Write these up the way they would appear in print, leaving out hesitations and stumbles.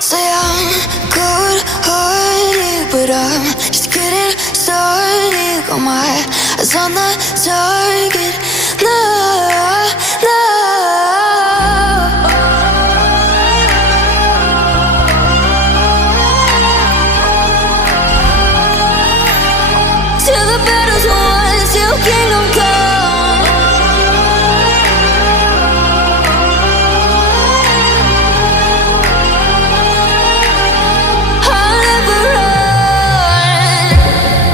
Say I'm good-hearted, but I'm just getting started. Got my eyes on the target. No, no. Till the battle's won, till kingdom come.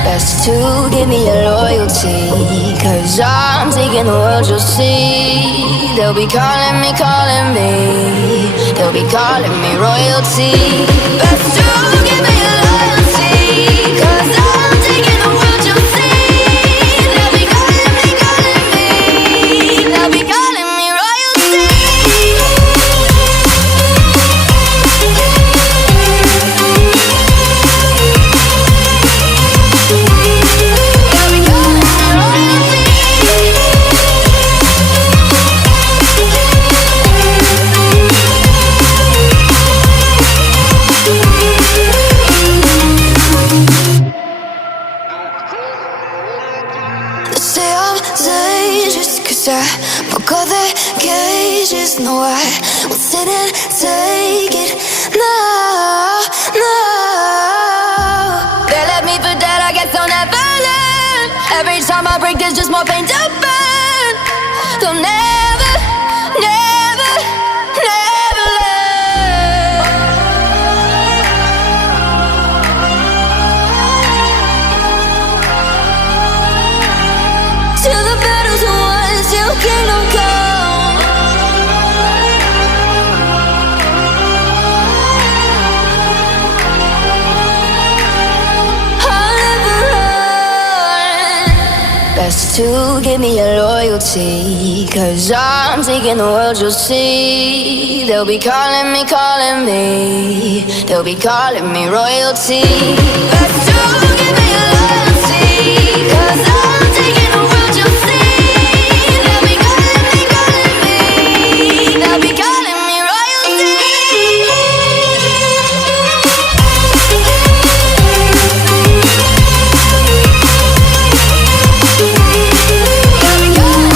Best to give me your loyalty, 'cause I'm taking the world, you'll see. They'll be calling me, they'll be calling me royalty. Best to give me your loyalty, 'cause I'm taking the world, you'll see. They'll be calling me, they'll be calling me royalty. I broke all the cages, no, I won't sit and take it. No, no. They left me for dead, I guess I'll never learn. Every time I break, there's just more pain to burn. They'll never, never, never learn. Till the battle's won, till kingdom come. I'll never run. Best to give me your loyalty, 'cause I'm taking the world, you'll see. They'll be calling me, they'll be calling me royalty. Best to give me your loyalty, 'cause I'm taking the world, you'll see. They'll be calling me royalty. They'll be calling me royalty. They'll be calling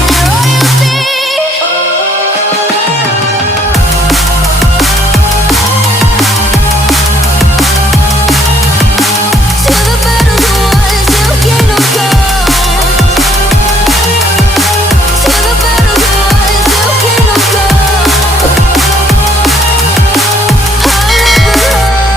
me royalty. Till the battle's won, till kingdom come. Till the battle's won, till kingdom come. I'll never run.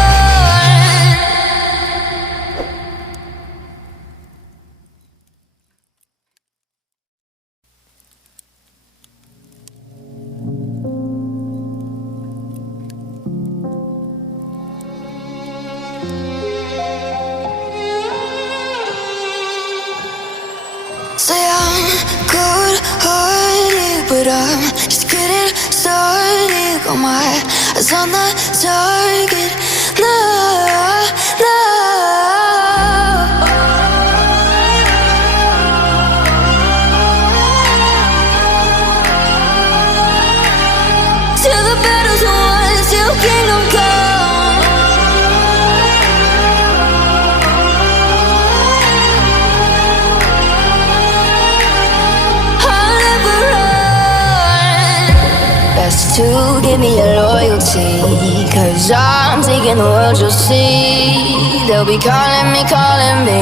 Say I'm good-hearted, but I'm just getting started. Got my eyes on the target. No, no. Till the battle's won, till kingdom come. I'll never run. Best to give me your loyalty, 'cause I'm taking the world, you'll see. They'll be calling me,